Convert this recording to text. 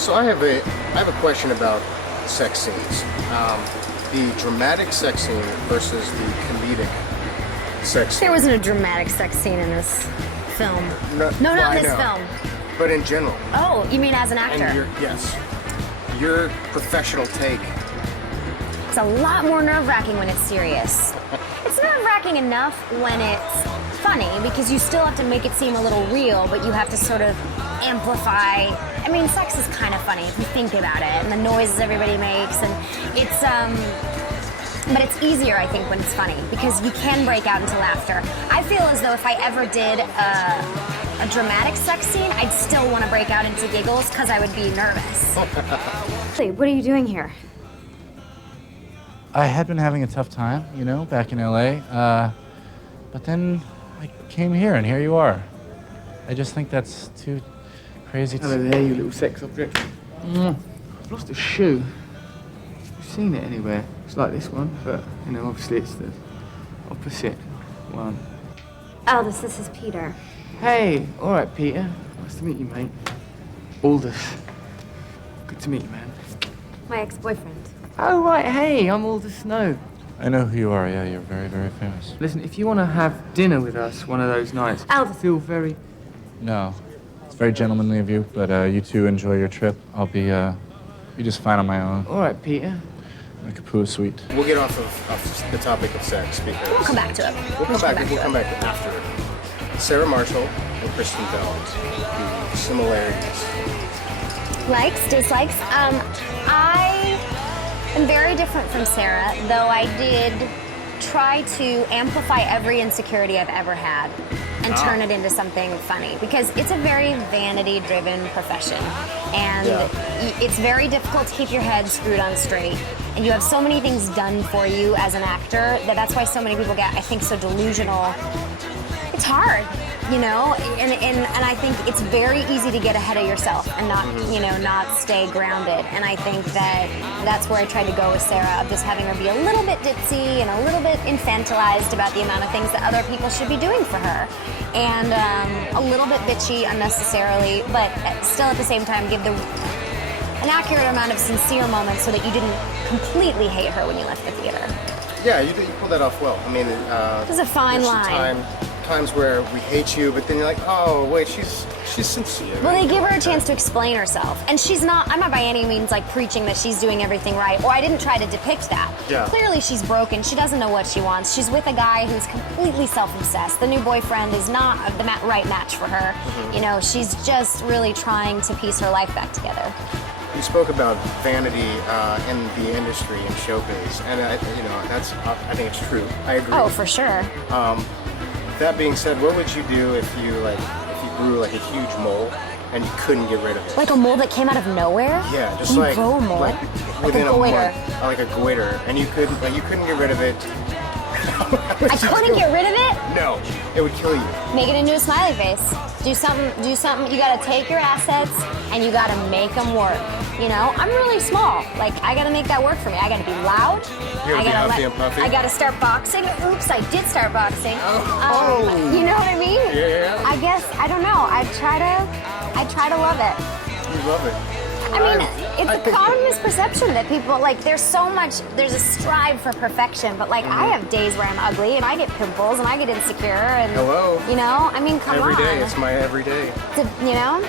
So I have a question about sex scenes. The dramatic sex scene versus the comedic sex scene. There wasn't a dramatic sex scene in this film. No, not in I this know. film. But in general. Oh, you mean as an actor? And your professional take. It's a lot more nerve-wracking when it's serious. It's nerve-wracking enough when it's funny because you still have to make it seem a little real, but you have to sort of amplify. I mean, sex is kind of funny if you think about it, and the noises everybody makes, and it's but it's easier, I think, when it's funny because you can break out into laughter. I feel as though if I ever did a dramatic sex scene, I'd still want to break out into giggles because I would be nervous. Hey, what are you doing here? I had been having a tough time, you know, back in LA. But then I came here, and here you are. I just think that's too crazy to... Hello there, you little sex object. I've lost a shoe. You've seen it anywhere. It's like this one, but, you know, obviously it's the opposite one. Aldous, this is Peter. Hey, all right, Peter. Nice to meet you, mate. Aldous. Good to meet you, man. My ex-boyfriend. Oh, right, hey, I'm Aldous Snow. I know who you are, yeah, you're very, very famous. Listen, if you want to have dinner with us one of those nights, Aldous. feel very... No, it's very gentlemanly of you, but you two enjoy your trip. I'll be just fine on my own. All right, Peter. Like a poo sweet. We'll get off of the topic of sex because We'll come back to it. We'll come back after. Sarah Marshall and Kristen Bell. The similarities. Likes, dislikes. I am very different from Sarah, though I did try to amplify every insecurity I've ever had and turn it into something funny because it's a very vanity-driven profession and it's very difficult to keep your head screwed on straight and you have so many things done for you as an actor that's why so many people get, I think, so delusional. It's hard, you know, and I think it's very easy to get ahead of yourself and not, you know, not stay grounded. And I think that's where I tried to go with Sarah, of just having her be a little bit ditzy and a little bit infantilized about the amount of things that other people should be doing for her. And a little bit bitchy unnecessarily, but still at the same time give an accurate amount of sincere moments so that you didn't completely hate her when you left the theater. Yeah, you pulled that off well. I mean, There's a fine line. Times where we hate you, but then you're like, oh wait, she's sincere. Well, they give her a chance to explain herself, and she's not. I'm not by any means like preaching that she's doing everything right, or I didn't try to depict that. Yeah. Clearly, she's broken. She doesn't know what she wants. She's with a guy who's completely self-obsessed. The new boyfriend is not the right match for her. You know, she's just really trying to piece her life back together. You spoke about vanity in the industry and showbiz, and I think it's true. I agree. Oh, for sure. That being said, what would you do if you grew like a huge mole and you couldn't get rid of it? Like a mole that came out of nowhere? Yeah, just you like grow a mole? like Like within a a goiter. month, like a goiter, and you couldn't get rid of it. I couldn't get rid of it? No, it would kill you. Make it into a smiley face. Do something. You gotta take your assets and you gotta make them work. You know, I'm really small. Like, I gotta make that work for me. I gotta be loud. You gotta be huffy and puffy. I gotta start boxing. Oops, I did start boxing. You know what I mean? Yeah. I guess, I don't know. I try to love it. You love it. I mean, it's a common misperception that people, like, there's a strive for perfection, but, like, I have days where I'm ugly, and I get pimples, and I get insecure, and... Hello. You know? I mean, come on. Every day, it's my every day. You know?